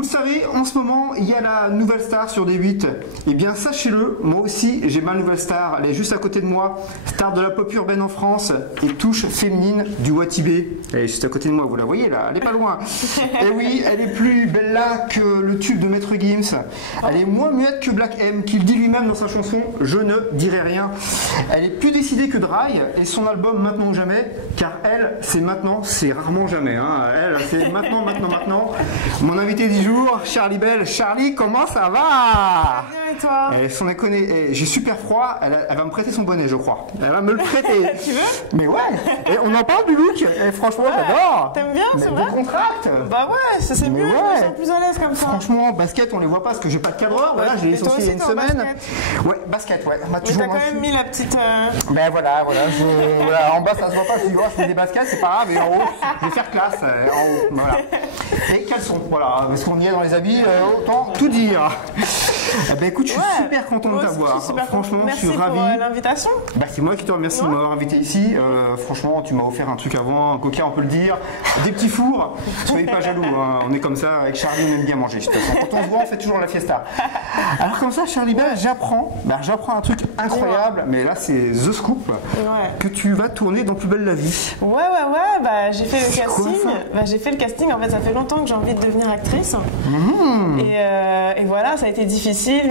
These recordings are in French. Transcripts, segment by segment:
Vous le savez, en ce moment, il y a la nouvelle star sur D8. Eh bien, sachez-le, moi aussi, j'ai ma nouvelle star. Elle est juste à côté de moi. Star de la pop urbaine en France et touche féminine du Watibé. Elle est juste à côté de moi, vous la voyez là, elle est pas loin. Et oui, elle est plus bella que le tube de Maître Gims. Elle est moins muette que Black M, qui le dit lui-même dans sa chanson « Je ne dirai rien ». Elle est plus décidée que Dry et son album Maintenant ou jamais, car elle, c'est maintenant, c'est rarement jamais. Hein. Elle, c'est maintenant, maintenant, maintenant. Mon invité du jour, Charlie Bell. Charlie, comment ça va? Bien et toi? Sans déconner, j'ai super froid, elle va me prêter son bonnet, je crois. Elle va me le prêter. Tu veux? Mais ouais, et on en parle du look, et franchement, j'adore. T'aimes bien, c'est vrai? Contracte. Bah ouais, ça c'est mieux, ouais. je me sens plus à l'aise comme ça. Franchement, basket, on les voit pas parce que j'ai pas de cadreur. Voilà, je l'ai licencié il y a une semaine. Ouais, basket, ouais. Mais t'as quand même mis la petite. Ben voilà, voilà, en bas ça se voit pas, je dis, oh, je fais des baskets, c'est pas grave, et en haut, je vais faire classe, en haut, voilà. Et caleçon, voilà, parce qu'on y est dans les habits, autant tout dire. Ben écoute, je suis super content de t'avoir. Franchement, je suis ravi. Merci pour l'invitation. Ben, c'est moi qui te remercie de m'avoir invité ici. Franchement, tu m'as offert un truc avant, un coca, on peut le dire, des petits fours. Soyez pas jaloux, hein. On est comme ça, avec Charlie, on aime bien manger. De toute façon, quand on se voit, on fait toujours la fiesta. Alors comme ça, Charlie Bell, j'apprends un truc incroyable, mais là c'est The Scoop, que tu vas tourner dans Plus belle la vie. Ouais, bah j'ai fait le casting. J'ai fait le casting, en fait ça fait longtemps que j'ai envie de devenir actrice. Et voilà, ça a été difficile,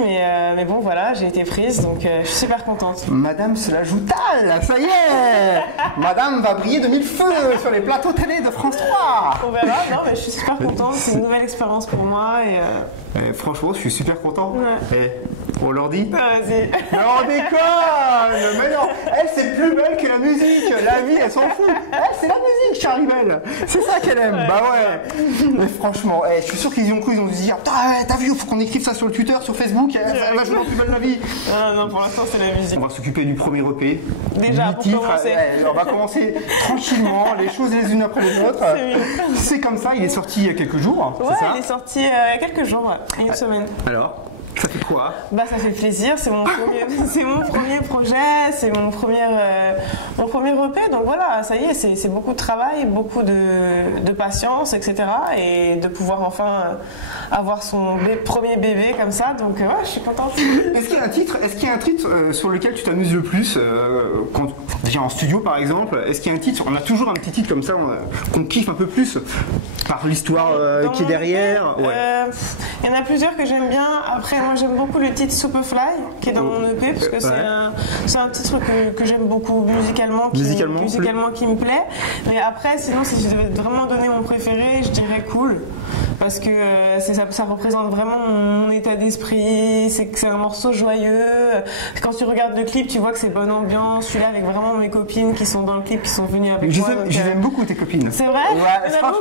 mais bon voilà, j'ai été prise, donc je suis super contente. Madame se la joue tard, ça y est. Madame va briller de mille feux sur les plateaux télé de France 3. On verra, non mais je suis super contente, c'est une nouvelle expérience pour moi franchement, je suis super content. Ouais. On leur dit? Vas-y. Mais on déconne! Mais non, elle c'est plus belle que la musique. La vie, elle s'en fout. Elle, c'est la musique, Charlie Bell. C'est ça qu'elle aime. Bah ouais. Mais franchement, je suis sûr qu'ils y ont cru. Ils ont dû se dire, t'as vu, faut qu'on écrive ça sur le Twitter, sur Facebook. Elle va jouer dans Plus belle la vie. Non, pour l'instant, c'est la musique. On va s'occuper du premier EP. Déjà, pour commencer. On va commencer tranquillement, les choses les unes après les autres. C'est comme ça. Il est sorti il y a quelques jours. Ouais, ça il est sorti il y a quelques jours, une semaine. Alors? Ça fait quoi? Bah ça fait plaisir, c'est mon premier projet, c'est mon premier EP, donc voilà, ça y est, c'est beaucoup de travail, beaucoup de patience, etc. Et de pouvoir enfin avoir son premier bébé comme ça, donc ouais, je suis contente. Est-ce qu'il y a un titre sur lequel tu t'amuses le plus quand tu viens en studio par exemple? Est-ce qu'il y a un titre, on a toujours un petit titre comme ça qu'on kiffe un peu plus par l'histoire qui est derrière? Il y en a plusieurs que j'aime bien. Après, moi j'aime beaucoup le titre Superfly qui est dans mon EP parce que c'est un titre que j'aime beaucoup musicalement qui me plaît. Mais après, sinon, si je devais vraiment donner mon préféré, je dirais Cool. Parce que ça représente vraiment mon état d'esprit, c'est un morceau joyeux. Quand tu regardes le clip, tu vois que c'est bonne ambiance. Je suis là avec vraiment mes copines qui sont dans le clip, qui sont venues avec moi. J'aime beaucoup tes copines. C'est vrai? Ouais, il y en a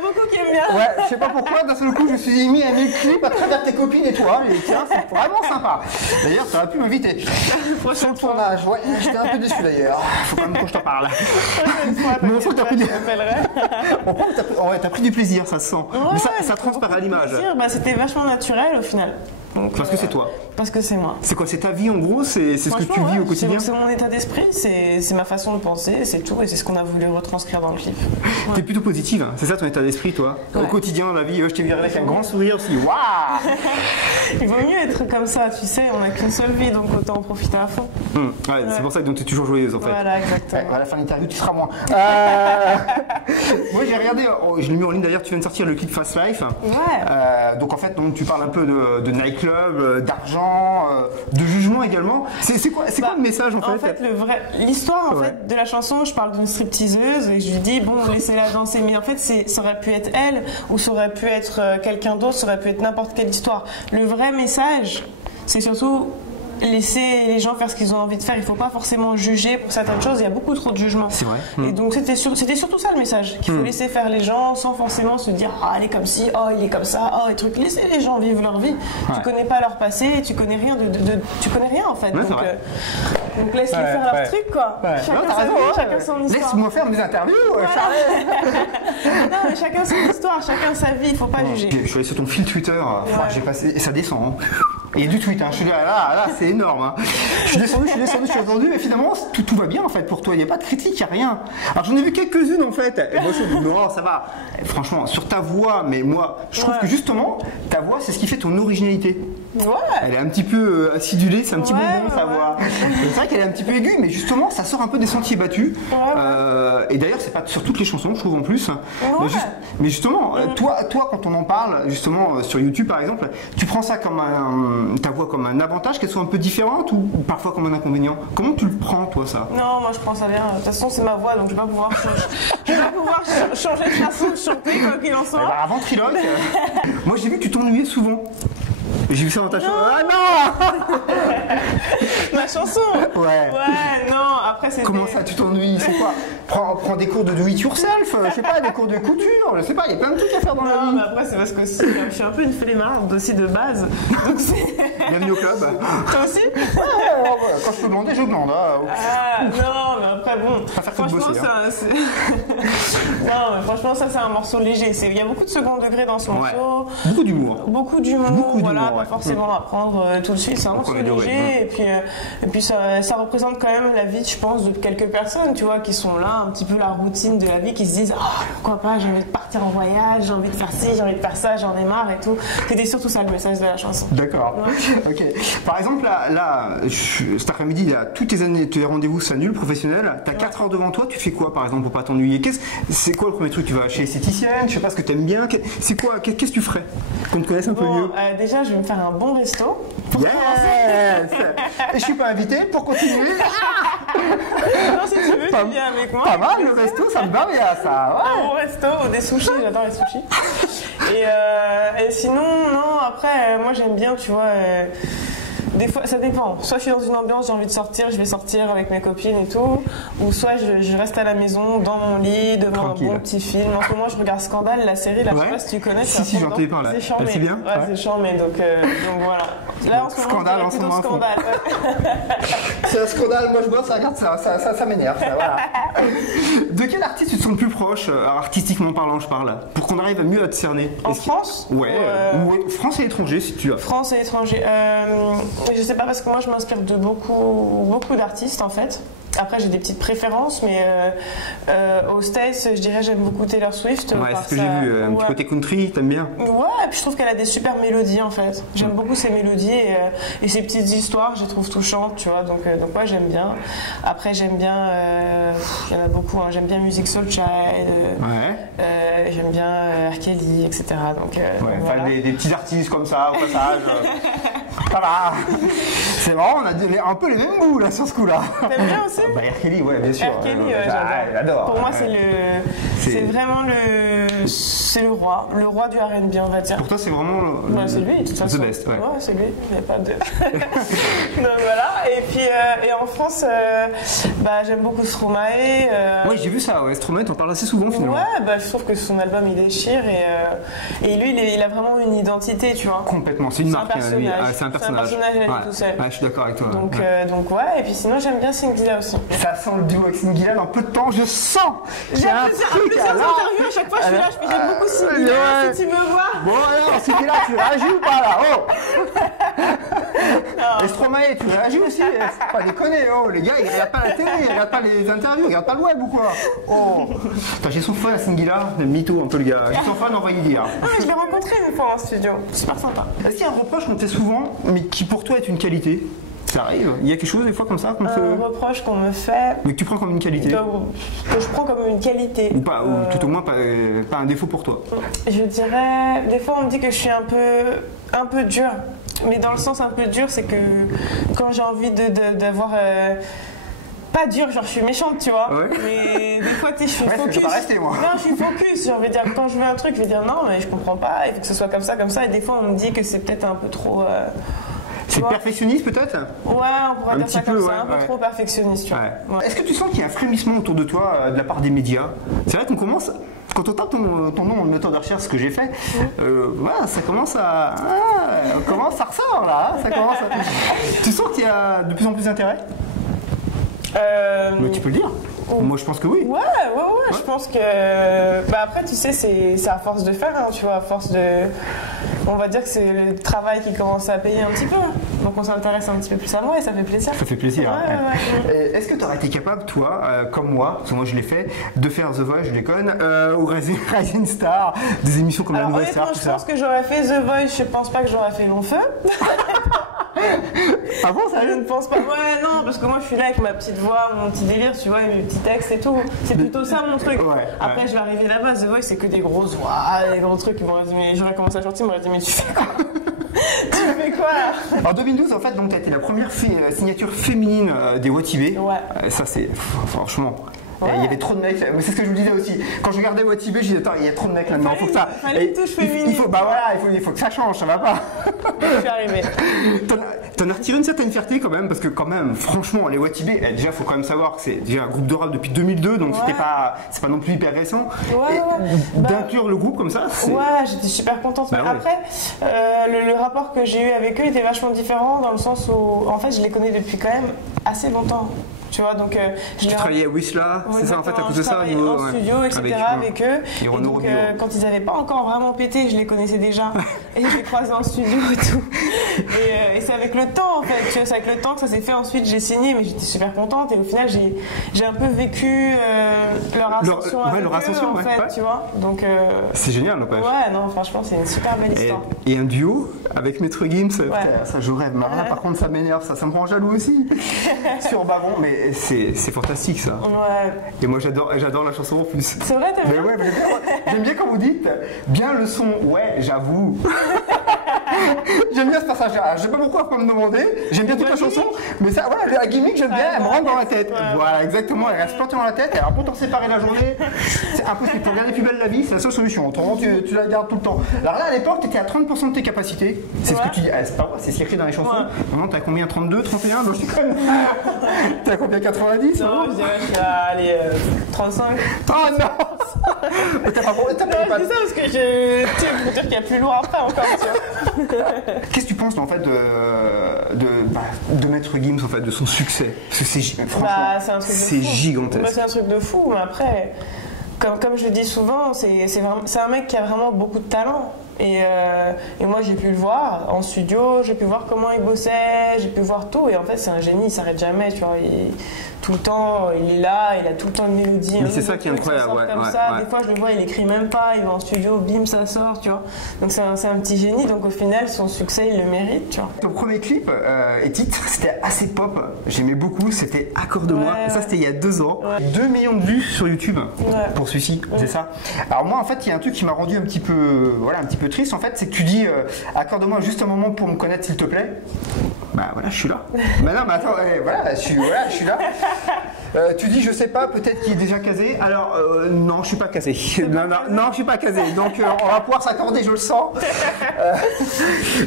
beaucoup qui aiment bien. Ouais, je sais pas pourquoi, d'un seul coup, je me suis mis à mes clips à travers tes copines et toi. Et tiens, c'est vraiment sympa. D'ailleurs, ça aurait pu m'inviter. Sur le tournage, ouais, j'étais un peu déçu d'ailleurs. Faut quand même que je t'en parle. Mais on sent que t'as pris pris du plaisir, ça se sent. Mais ça transparaît à l'image. C'était vachement naturel au final. Donc, parce que c'est toi. Parce que c'est moi. C'est quoi? C'est ta vie en gros? C'est ce que tu vis au quotidien? C'est mon état d'esprit, c'est ma façon de penser, c'est tout, et c'est ce qu'on a voulu retranscrire dans le clip. Ouais. T'es plutôt positive, hein. C'est ça ton état d'esprit, toi? Au quotidien, dans la vie, je t'ai vu avec un grand sourire aussi. Waouh! Il vaut mieux être comme ça, tu sais, on n'a qu'une seule vie, donc autant en profiter à fond. C'est pour ça que tu es toujours joyeuse en fait. Voilà, exactement. À la fin de l'interview, tu seras moins. Moi j'ai regardé, je l'ai mis en ligne d'ailleurs, tu viens de sortir le clip Fast Life. Ouais. Donc en fait, tu parles un peu de nightclub, d'argent, de jugement également. C'est quoi le message en fait? En fait, l'histoire de la chanson, je parle d'une stripteaseuse et je lui dis bon, laissez-la danser, mais en fait, ça aurait pu être elle ou ça aurait pu être quelqu'un d'autre, ça aurait pu être n'importe quelle histoire. Le vrai message, c'est surtout laisser les gens faire ce qu'ils ont envie de faire. Il ne faut pas forcément juger pour certaines choses. Il y a beaucoup trop de jugement. C'est vrai. Et donc c'était surtout ça le message. Qu'il faut laisser faire les gens sans forcément se dire ah elle est comme ci, oh il est comme ça, oh et trucs. Laissez les gens vivre leur vie. Tu connais pas leur passé, tu connais rien tu connais rien en fait. Donc laisse-les faire leur truc quoi. Chacun sa vie, chacun son histoire. Laisse-moi faire mes interviews, Charlie. Non mais chacun son histoire, chacun sa vie. Il faut pas juger. Je suis allé sur ton fil Twitter. J'ai passé et ça descend. Et du tweet, hein. Je suis là, c'est énorme. Hein. Je suis descendu, mais finalement, tout va bien en fait pour toi. Il n'y a pas de critique, il n'y a rien. Alors j'en ai vu quelques-unes en fait. Et moi, je me dis, non, ça va. Franchement, sur ta voix, mais moi, je trouve que justement, ta voix, c'est ce qui fait ton originalité. Ouais. Elle est un petit peu acidulée, c'est un petit bonbon sa voix. C'est vrai qu'elle est un petit peu aiguë, mais justement, ça sort un peu des sentiers battus. Et d'ailleurs, c'est pas sur toutes les chansons, je trouve en plus. Mais justement, toi, quand on en parle, justement, sur YouTube par exemple, tu prends ça comme ta voix comme un avantage, qu'elle soit un peu différente ou parfois comme un inconvénient? Comment tu le prends, toi, ça? Non, moi je prends ça bien. De toute façon, c'est ma voix, donc je vais pas pouvoir changer de façon de chanter, quoi qu'il en soit. Avant Triloque, moi j'ai vu que tu t'ennuyais souvent. J'ai vu ça dans ta chanson. Ah non. Ma chanson. Ouais. Non, après c'est. Comment ça, tu t'ennuies? C'est quoi? Prends des cours de do it yourself, je sais pas, des cours de couture, je sais pas, il y a plein de trucs à faire dans la vie. Non, mais après c'est parce que je suis un peu une flemmarde aussi de base. Donc c'est. Bienvenue au club. Toi aussi? Ouais, quand je peux glander, je glande. Non, mais après bon. Franchement, ça. Non, mais franchement, ça c'est un morceau léger. Il y a beaucoup de second degré dans ce morceau. Beaucoup d'humour. Beaucoup d'humour, voilà, pas forcément à prendre tout de suite. C'est un morceau léger. Et puis ça représente quand même la vie, je pense, de quelques personnes, tu vois, qui sont là, un petit peu la routine de la vie, qui se disent pourquoi pas, j'ai envie de partir en voyage, j'ai envie de faire ci, j'ai envie de faire ça, j'en ai marre et tout. C'était surtout ça le message de la chanson. D'accord. Ok. Par exemple, là, cet après-midi, là, tous tes rendez-vous s'annulent professionnels. T'as 4 heures devant toi, tu fais quoi par exemple pour pas t'ennuyer? C'est quoi le premier truc? Tu vas chez l'esthéticienne, je sais pas ce que t'aimes bien. C'est quoi? Qu'est-ce que tu ferais? Qu'on te connaisse un peu mieux. Déjà, je vais me faire un bon resto. Yes. Et je suis pas invité pour continuer. Non, si tu veux, tu viens avec moi. Pas mal le resto, ça me va bien ça. Un bon resto ou des sushis, j'adore les sushis. Et sinon, non, après, moi j'aime bien, tu vois. Des fois, ça dépend. Soit je suis dans une ambiance, j'ai envie de sortir, je vais sortir avec mes copines et tout. Ou soit je reste à la maison, dans mon lit, devant un bon petit film. En ce moment, je regarde Scandale, la série, là, je sais pas si tu connais. Si, j'en ai parlé. C'est charmé. C'est bien. Ouais, c'est charmé, donc voilà. Là, en ce moment, Scandale, en ce moment. Scandale. C'est un scandale, moi je vois, ça regarde ça m'énerve. Voilà. De quel artiste tu te sens le plus proche, artistiquement parlant, je parle, pour qu'on arrive à mieux à te cerner? En France? Ouais, France et étranger, si tu as. France et étranger. Je sais pas, parce que moi je m'inspire de beaucoup d'artistes en fait. Après j'ai des petites préférences, mais aux States je dirais j'aime beaucoup Taylor Swift. Ouais, c'est ce que j'ai vu, un petit côté country, t'aimes bien? Ouais, et puis je trouve qu'elle a des super mélodies en fait. J'aime beaucoup ses mélodies et ses petites histoires, je les trouve touchantes, tu vois, donc ouais, j'aime bien. Après j'aime bien, il y en a beaucoup, hein. J'aime bien Musiq Soulchild, j'aime bien R. Kelly, etc. Donc voilà. Des petits artistes comme ça, au passage. Ça va. C'est marrant, on a un peu les mêmes goûts là sur ce coup-là. T'aimes bien aussi? R. Kelly, ouais, bien sûr. R. Kelly, j'adore. Pour moi, c'est vraiment le roi du R&B, on va dire. Pour toi, c'est vraiment c'est lui, de toute façon. The best, ouais. Ouais, c'est lui, il n'y a pas de. Donc voilà. Et puis, en France, j'aime beaucoup Stromae. Oui, j'ai vu ça, ouais. Stromae, t'en parles assez souvent finalement. Ouais, je trouve que son album il déchire et lui, il a vraiment une identité, tu vois. Complètement, c'est une marque. C'est un personnage à lui tout seul. Ouais, je suis d'accord avec toi. Donc ouais, et puis sinon j'aime bien Singila aussi. Ça sent le duo avec Singila dans peu de temps, je sens. J'ai plusieurs interviews, à chaque fois je suis là, j'aime beaucoup Singila, si tu me vois. Bon alors, Singila, tu réagis ou pas là? Et Stromae, tu réagis aussi? C'est pas déconner, les gars, ils regardent pas la télé, ils regardent pas les interviews, ils regardent pas le web ou quoi? J'ai son fan à Singila, le mytho un peu le gars. J'ai son fan, envoyé dire. Je l'ai rencontré une fois en studio, super sympa. Est-ce qu'il y a un reproche qu'on te fait souvent, mais qui pour toi est une qualité? Ça arrive? Il y a quelque chose des fois comme ça qu'on Un reproche qu'on me fait. Mais que tu prends comme une qualité? Que je prends comme une qualité. Ou pas, ou tout au moins pas un défaut pour toi? Je dirais, des fois on me dit que je suis un peu dure. Mais dans le sens un peu dur, c'est que quand j'ai envie d'avoir. Pas dur, genre je suis méchante, tu vois. Ouais. Mais des fois, tu sais, je suis focus. Je vais pas rester, moi. Non, je suis focus. Genre, je vais dire, quand je veux un truc, je vais dire non, mais je comprends pas, il faut que ce soit comme ça. Et des fois, on me dit que c'est peut-être un peu trop. C'est perfectionniste peut-être? Ouais, on pourrait dire ça comme ça, un peu trop perfectionniste, tu vois. Ouais. Est-ce que tu sens qu'il y a un frémissement autour de toi de la part des médias? C'est vrai qu'on commence. Quand on tape ton nom en moteur de recherche, ce que j'ai fait, ça commence à. Ça ressort là. Tu sens qu'il y a de plus en plus d'intérêt? Mais tu peux le dire. Moi je pense que oui. Ouais. Je pense que. Après tu sais, c'est à force de faire, hein, tu vois, à force de. on va dire que c'est le travail qui commence à payer un petit peu. Donc on s'intéresse un petit peu plus à moi et ça fait plaisir. Ça fait plaisir. Ouais. Est-ce que tu aurais été capable, toi, comme moi, parce que moi je l'ai fait, de faire The Voice, je déconne, ou Rising Star, des émissions comme La Nouvelle Star, tout ça? Je pense que j'aurais fait The Voice, je pense pas que j'aurais fait Long Feu. Ah bon, ça? Je ne pense pas. Ouais, non, parce que moi je suis là avec ma petite voix, mon petit délire, tu vois, mes petits textes et tout. C'est plutôt ça mon truc. Ouais, après, je vais arriver là-bas, The Voice, c'est que des grosses voix, des gros trucs. J'aurais commencé à chanter, ils m'auraient dit, mais tu fais quoi? Tu fais quoi là? En 2012, en fait, donc tu as été la première signature féminine des Watibé. Ouais. Ça, c'est franchement. Ouais. Il y avait trop de mecs, mais c'est ce que je vous disais aussi. Quand je regardais Watibé, je disais, attends, il y a trop de mecs là-dedans. Fallait une touche féminine. Il faut que ça change, ça va pas. Je suis arrivée. T'en as retiré une certaine fierté quand même, parce que quand même, franchement, les Watibé, déjà, il faut quand même savoir que c'est déjà un groupe de rap depuis 2002, donc c'est pas non plus hyper récent. D'inclure le groupe comme ça, c'est... Ouais, j'étais super contente. Mais après, le rapport que j'ai eu avec eux était vachement différent dans le sens où, en fait, je les connais depuis quand même assez longtemps. Tu vois, donc tu travaillais à Whistler, c'est ça en fait à cause de ça au niveau en studio, etc. avec eux. Et donc quand ils n'avaient pas encore vraiment pété, je les connaissais déjà. Et je les croisais en studio et tout. Et c'est avec le temps en fait, tu vois, c'est avec le temps que ça s'est fait. Ensuite j'ai signé, mais j'étais super contente. Et au final j'ai un peu vécu leur ascension leur ascension, en fait, tu vois. Donc c'est génial n'empêche. Ouais, non, franchement c'est une super belle histoire. Et un duo avec Maître Gims, ça je rêve. Là, par contre ça m'énerve, ça me rend jaloux aussi. Sur Babon, mais c'est fantastique ça. Ouais. Et moi j'adore la chanson en plus. C'est vrai, t'aimes bien? Ouais, j'aime bien quand vous dites bien le son. Ouais, j'avoue. J'aime bien ce passage-là. Je sais pas pourquoi me demander. J'aime bien toute la chanson, mais ça, voilà, la gimmick j'aime bien. Elle me rentre dans la tête. Voilà, exactement. Elle reste plantée dans la tête. Elle va pas t'en séparer la journée. C'est impossible. Pour regarder Plus belle la vie, c'est la seule solution. Autrement, tu la gardes tout le temps. Alors là, à l'époque, t'étais à 30% de tes capacités. C'est ce que tu dis. C'est pas vrai, c'est écrit dans les chansons. Maintenant, t'as combien? 32, 31? Non, je déconne. T'as combien? 90? Non, je dirais que je suis à 35. Oh non. Mais t'as pas je dis ça parce que je veux dire qu'il y a plus loin après encore, tu vois. Qu'est-ce que tu penses en fait de Maître Gims, en fait, de son succès? Parce que c'est gigantesque. C'est un truc de fou, mais après, comme je le dis souvent, c'est un mec qui a vraiment beaucoup de talent. Et moi j'ai pu le voir en studio, j'ai pu voir comment il bossait, j'ai pu voir tout. Et en fait c'est un génie, il s'arrête jamais, tu vois. Tout le temps, il est là, il a tout le temps une mélodie. Mais c'est ça qui est incroyable. Des fois, je le vois, il écrit même pas, il va en studio, bim, ça sort, tu vois. Donc, c'est un petit génie. Donc, au final, son succès, il le mérite, tu vois. Ton premier clip et titre, c'était assez pop. J'aimais beaucoup, c'était Accorde-moi. Ça, c'était il y a 2 ans. 2 millions de vues sur YouTube pour celui-ci, c'est ça. Alors, moi, en fait, il y a un truc qui m'a rendu un petit peu triste, en fait, c'est que tu dis Accorde-moi juste un moment pour me connaître, s'il te plaît. Bah voilà, je suis là. Bah non, mais attends, voilà, je suis là. Tu dis, je sais pas, peut-être qu'il est déjà casé. Alors, non, je suis pas casé. Non, je suis pas casé. Donc, on va pouvoir s'accorder, je le sens.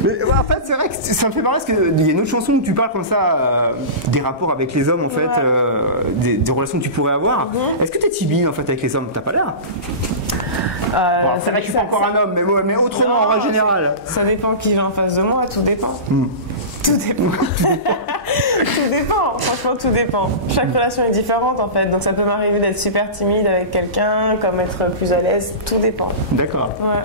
Mais, en fait, c'est vrai que ça me fait marrer parce qu'il y a une autre chanson où tu parles comme ça des rapports avec les hommes, en fait, des relations que tu pourrais avoir. Est-ce que tu es timide, en fait, avec les hommes? T'as pas l'air. Bon, c'est vrai que je suis pas encore un homme, mais autrement, en règle générale. Ça dépend qui vient en face de moi, tout dépend. Tout dépend. Tout dépend, franchement tout dépend. Chaque relation est différente en fait, donc ça peut m'arriver d'être super timide avec quelqu'un, comme être plus à l'aise, tout dépend. D'accord. Ouais.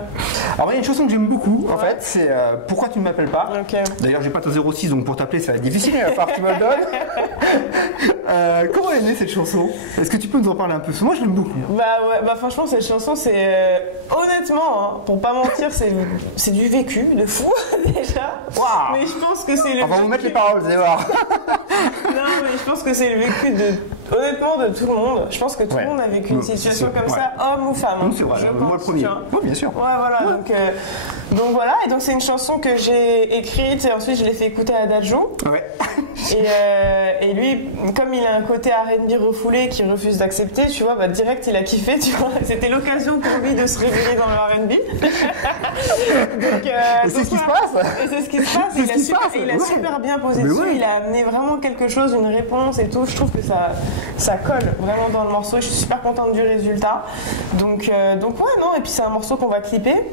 Alors il y a une chanson que j'aime beaucoup en fait, c'est Pourquoi tu ne m'appelles pas. D'ailleurs j'ai pas ton 06 donc pour t'appeler ça va être difficile, il va falloir que tu me le donnes. Comment est née cette chanson? Est-ce que tu peux nous en parler un peu? Moi je l'aime beaucoup. Bah franchement cette chanson c'est honnêtement, pour pas mentir, c'est du vécu de fou déjà. Wow. Mais je pense que c'est le On va vous mettre les paroles, vous allez voir. Non, mais je pense que c'est le vécu honnêtement de tout le monde. Je pense que tout le monde a vécu une situation comme ça, homme ou femme. C'est vrai, moi le premier. Oui, bien sûr. Ouais, voilà. Donc voilà, et donc c'est une chanson que j'ai écrite et ensuite je l'ai fait écouter à Dadjo. Ouais. Et lui, comme il a un côté R&B refoulé qu'il refuse d'accepter, tu vois, direct il a kiffé, tu vois. C'était l'occasion pour lui de se révéler dans le R&B. Et c'est ce qui se passe. Et c'est ce qui se passe. Il a super bien posé dessus. Il a amené vraiment quelque chose, une réponse et tout. Je trouve que ça colle vraiment dans le morceau. Je suis super contente du résultat. Donc ouais, non. Et puis c'est un morceau qu'on va clipper.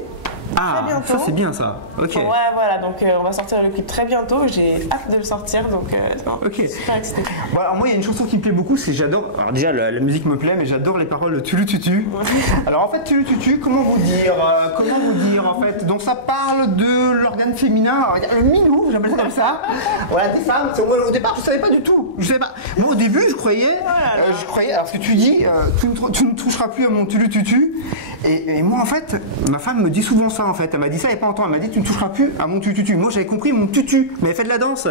très bientôt. Ça c'est bien ça. Ok. Ouais, voilà, donc on va sortir le clip très bientôt. J'ai hâte de le sortir, donc super excitée. Bon, alors moi, il y a une chanson qui me plaît beaucoup, c'est j'adore. Alors déjà, la musique me plaît, mais j'adore les paroles de Tulu Tutu. Alors en fait, Tulu Tutu, comment vous dire en fait. Donc ça parle de l'organe féminin. Alors, il y a le minou, j'appelle ça comme ça. Voilà, des femmes. Moi, au départ, je savais pas du tout. Je savais pas. Moi, au début, je croyais. Alors ce que tu dis, tu ne toucheras plus à mon Tulu Tutu. Et moi, en fait, ma femme me dit souvent ça, en fait. Elle m'a dit ça il n'y a pas longtemps. Elle m'a dit, tu ne toucheras plus à mon tutu. Moi, j'avais compris mon tutu, mais elle fait de la danse.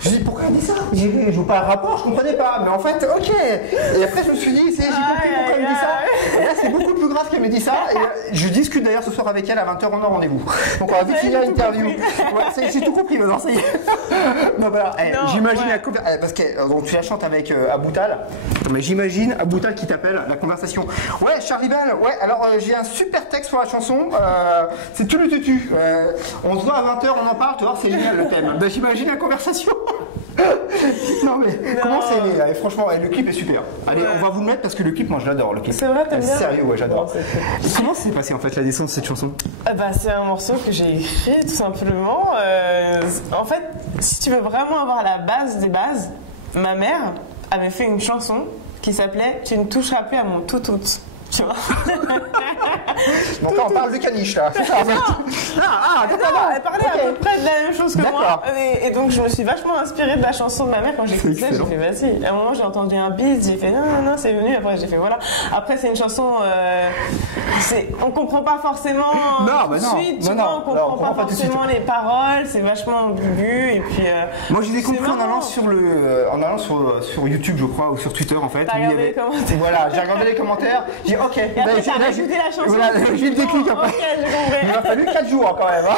Je dis, pourquoi elle dit ça? Je vois pas le rapport, je comprenais pas. Mais en fait, ok. Et après, je me suis dit, j'ai compris pourquoi elle me dit ça. Et là, c'est beaucoup plus grave qu'elle me dit ça. Et je discute d'ailleurs ce soir avec elle à 20h, on a rendez-vous. Donc, on va vite finir l'interview. Ouais, j'ai tout compris maintenant, ça y est. Non, voilà. J'imagine la conversation. Parce que donc, tu la chantes avec Aboutal. Mais j'imagine Aboutal qui t'appelle, la conversation. Ouais, Charibel, ouais, alors j'ai un super texte pour la chanson. C'est Tulu Tutu. On se voit à 20h, on en parle, tu vois, c'est génial le thème. Ben, j'imagine la conversation. Non mais comment c'est né là? Et franchement, le clip est super. Allez, on va vous le mettre parce que le clip, moi je l'adore, le clip. C'est vrai, t'aimes bien? Sérieux, ouais, j'adore. Bon, comment s'est passé en fait la naissance de cette chanson? C'est un morceau que j'ai écrit tout simplement. En fait, si tu veux vraiment avoir la base des bases, ma mère avait fait une chanson qui s'appelait Tu ne toucheras plus à mon tout. Tu vois. Donc là, on parle de caniche là. C'est ça en fait. Elle parlait à peu près de la même chose que moi. Et donc je me suis vachement inspirée de la chanson de ma mère quand j'ai écouté ça. J'ai fait vas-y. À un moment j'ai entendu un beat, j'ai fait non, c'est venu. Après j'ai fait voilà. Après c'est une chanson, on comprend pas forcément tout de suite. Tu vois, on comprend pas forcément les paroles. C'est vachement ambigu et puis. Moi je les ai compris en allant sur YouTube je crois ou sur Twitter en fait. T'as regardé les commentaires. Voilà, j'ai regardé les commentaires. J'ai ok. Et après, t'as rajouté la chanson. Voilà, j'ai le déclic après. Ok, j'ai compris. Il m'a fallu 4 jours quand même. Hein.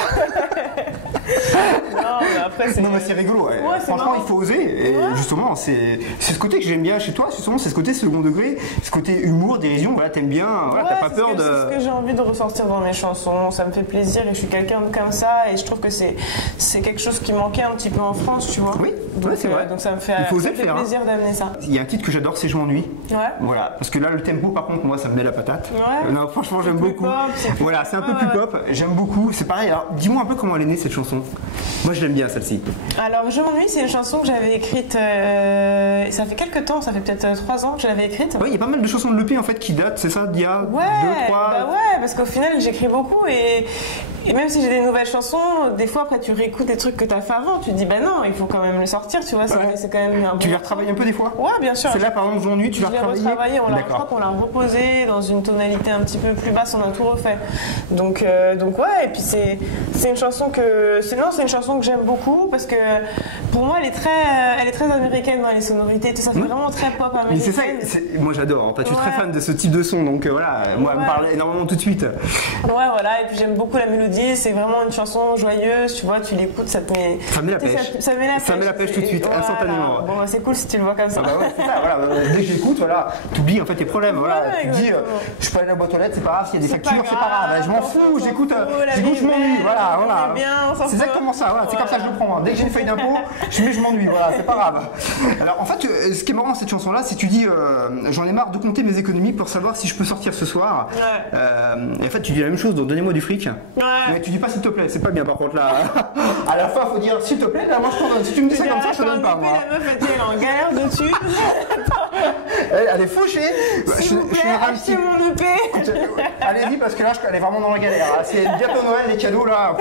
Non, mais c'est rigolo. Ouais. Franchement, marrant. Il faut oser. Et justement, c'est ce côté que j'aime bien chez toi. Justement, c'est ce côté second degré, ce côté humour, dérision. Voilà, t'aimes bien. Voilà, t'as pas peur de. C'est ce que j'ai envie de ressortir dans mes chansons. Ça me fait plaisir et je suis quelqu'un comme ça. Et je trouve que c'est quelque chose qui manquait un petit peu en France, tu vois. Oui, c'est vrai. Donc ça me fait plaisir d'amener ça. Il y a un titre que j'adore, c'est Je m'ennuie. Ouais. Voilà, parce que là, le tempo, par contre, moi, ça me met la patate. Ouais. Non, franchement, j'aime beaucoup. Voilà, c'est un peu plus pop. J'aime beaucoup. C'est pareil. Alors, dis-moi un peu comment elle est née cette chanson. Moi, je l'aime bien celle-ci. Alors, Je m'ennuie, c'est une chanson que j'avais écrite. Ça fait quelques temps, ça fait peut-être 3 ans que je l'avais écrite. Oui, il y a pas mal de chansons de l'EP en fait qui datent, c'est ça, d'il y a 2, 3. Bah ouais, parce qu'au final, j'écris beaucoup et même si j'ai des nouvelles chansons, des fois après tu réécoutes des trucs que t'as fait avant, tu te dis bah non, il faut quand même le sortir, tu vois. C'est quand même un Tu les retravailles un peu des fois? Ouais, bien sûr. C'est là par exemple, Je m'ennuie, tu l'as retravaillé? Je crois qu'on l'a reposé dans une tonalité un petit peu plus basse, on a tout refait. Donc ouais, et puis c'est une chanson que c'est une chanson que j'aime beaucoup parce que pour moi elle est très américaine dans les sonorités, tout ça fait vraiment très pop américaine. C'est ça, moi j'adore. En fait, je suis très fan de ce type de son, donc voilà, moi elle me parle énormément tout de suite. Ouais, voilà, et puis j'aime beaucoup la mélodie, c'est vraiment une chanson joyeuse, tu vois, tu l'écoutes, ça met la pêche. Ça met la pêche tout de suite, instantanément. Bon, c'est cool si tu le vois comme ça. Bah ouais, c'est ça, voilà. Dès que j'écoute, voilà, t'oublies en fait tes problèmes. Voilà, tu te dis, je peux aller à la boîte aux lettres, c'est pas grave, s'il y a des factures, c'est pas grave, je m'en fous, j'écoute, Je m'ennuie, voilà. C'est exactement ça, voilà, c'est comme ça que je le prends. Dès que j'ai une feuille d'impôt, je mets Je m'ennuie, voilà, c'est pas grave. Alors en fait, ce qui est marrant dans cette chanson-là, c'est que tu dis, j'en ai marre de compter mes économies pour savoir si je peux sortir ce soir. Et en fait, tu dis la même chose, donc donnez-moi du fric. Mais tu dis pas s'il te plaît, c'est pas bien par contre là. À la fin, faut dire s'il te plaît, là moi je t'en donne. Si tu me dis ça comme ça, je te donne pas moi. La meuf était en galère dessus. Elle est fauchée. S'il vous plaît, achetez mon EP. Allez-y parce que là, elle est vraiment dans la galère. C'est bientôt Noël, les cadeaux là.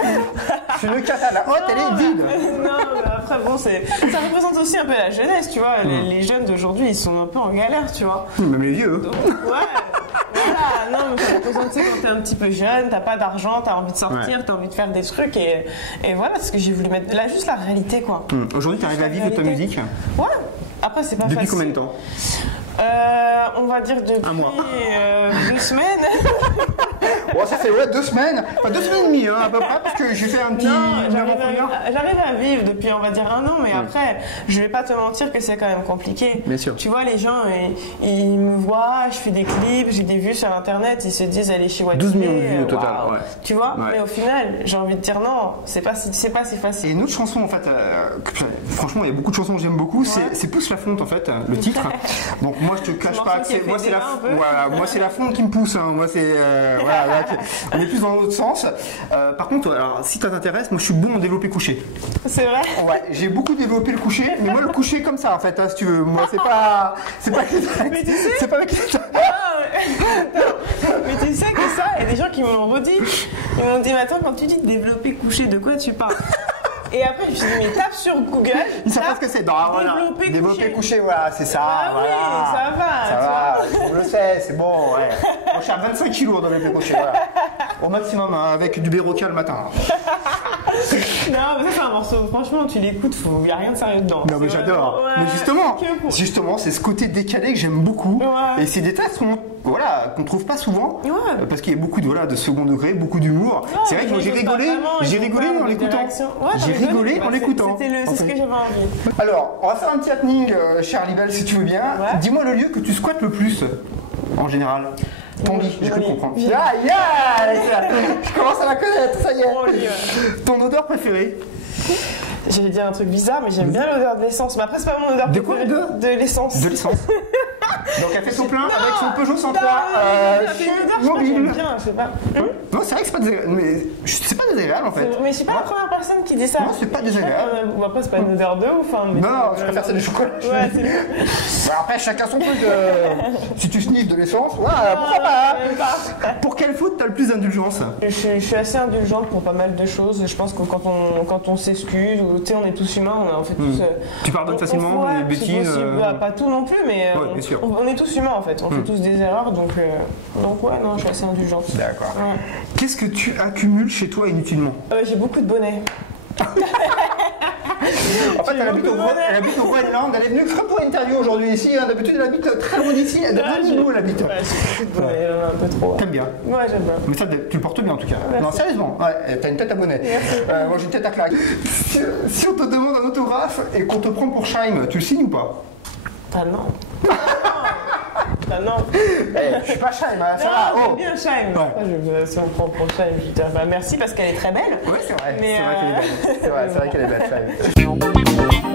C'est le cata, la hotte, elle est vide. Non, mais après bon, ça représente aussi un peu la jeunesse, tu vois. Les jeunes d'aujourd'hui, ils sont un peu en galère, tu vois. Même les vieux. Donc, ouais. Voilà, non, mais ça représente, tu sais, quand t'es un petit peu jeune, t'as pas d'argent, t'as envie de sortir, t'as envie de faire des trucs et voilà, c'est ce que j'ai voulu mettre là, juste la réalité quoi. Aujourd'hui, t'arrives à vivre de ta musique? Ouais. Après, c'est pas facile. Depuis combien de temps? On va dire depuis 1 mois. 2 semaines. Bon, ça fait 2 semaines, pas 2 semaines et demie à peu près, parce que j'ai fait un petit. J'arrive à vivre depuis on va dire 1 an, mais après, je vais pas te mentir que c'est quand même compliqué. Bien sûr. Tu vois, les gens, ils me voient, je fais des clips, j'ai des vues sur internet, ils se disent elle est chez Whatsapp. 12 millions de vues au total. Ouais. Tu vois, mais au final, j'ai envie de dire non, c'est pas si facile. Et une autre chanson en fait, franchement, il y a beaucoup de chansons que j'aime beaucoup, c'est Pousse la fonte en fait, le titre. Donc moi je te cache pas que moi c'est la fonte qui me pousse, hein. Moi c'est voilà, là On est plus dans l'autre sens. Par contre, alors, si ça t'intéresse, moi je suis bon en développé couché. C'est vrai? Ouais, j'ai beaucoup développé le couché, mais moi le couché comme ça en fait, hein, si tu veux. Moi c'est pas. Mais tu sais. C'est pas avec Mais tu sais que ça, il y a des gens qui m'ont redit. Ils m'ont dit, mais attends, quand tu dis développer couché, de quoi tu parles? Et après, je me suis dit, mais tape sur Google. Ils savent pas ce que c'est. Développer couché, voilà, c'est ça. Ah voilà. oui, ça va. Ça va, on le sait, c'est bon, ouais. Moi, je suis à 25 kilos dans développé couché, voilà. Au maximum, hein, avec du Béroca le matin. Non, mais ça, c'est un morceau. Franchement, tu l'écoutes, il n'y a rien de sérieux dedans. Non, mais j'adore. Ouais, mais justement, c'est ce côté décalé que j'aime beaucoup. Ouais. Et c'est des textes qu'on trouve pas souvent. Ouais. Parce qu'il y a beaucoup de second degré, beaucoup d'humour. Ouais, c'est vrai que moi, j'ai rigolé en l'écoutant. Ouais, j'ai rigolé en l'écoutant. C'est ce que j'avais envie. Alors, on va faire un petit happening, cher Libelle, si tu veux bien. Ouais. Dis-moi le lieu que tu squattes le plus, en général. Ton lit, je peux comprendre. Je commence à la connaître, ça y est. Ton odeur préférée? J'allais dire un truc bizarre, mais j'aime bien l'odeur de l'essence. Mais après, c'est pas mon odeur préférée. De l'essence. De l'essence. Donc elle fait son plein avec son Peugeot 103 mobile. Je sais pas. Non, c'est vrai que c'est pas désagréable, mais c'est pas désagréable en fait. Mais je suis pas la première personne qui dit ça. Non, c'est pas désagréable. Ou après, c'est pas une odeur de ouf. Non, je préfère celle du chocolat. Ouais, c'est après, chacun son truc. Si tu sniffes de l'essence, pourquoi pas. Pour quelle faute t'as le plus d'indulgence? Je suis assez indulgente pour pas mal de choses. Je pense que quand on s'excuse, tu sais, on est tous humains, on fait tous. Tu pardonnes facilement les bêtises. Pas tout non plus, mais on est tous humains en fait. On fait tous des erreurs, donc ouais, non, je suis assez indulgente. D'accord. Ouais. Qu'est-ce que tu accumules chez toi inutilement? J'ai beaucoup de bonnets. En fait, elle habite au Groenland, elle est venue que pour l'interview aujourd'hui ici. Hein. D'habitude, elle habite très loin d'ici, elle a nous, elle habite. Ouais, j'ai beaucoup de bonnets, un peu trop. T'aimes bien? Ouais, j'aime bien. Mais ça, tu le portes bien en tout cas. Merci. Non, sérieusement, ouais, t'as une tête à bonnet. Moi, j'ai une tête à claque. Si on te demande un autographe et qu'on te prend pour Scheim, tu le signes ou pas? Ah non. Ah non. Je suis pas Scheim, hein, ça va. J'aime bien Scheim. Ouais. Si on prend pour Scheim, je vais dire merci parce qu'elle est très belle. Ouais, c'est vrai. Mais c'est vrai qu'elle est belle. C'est vrai qu'elle est belle, Scheim.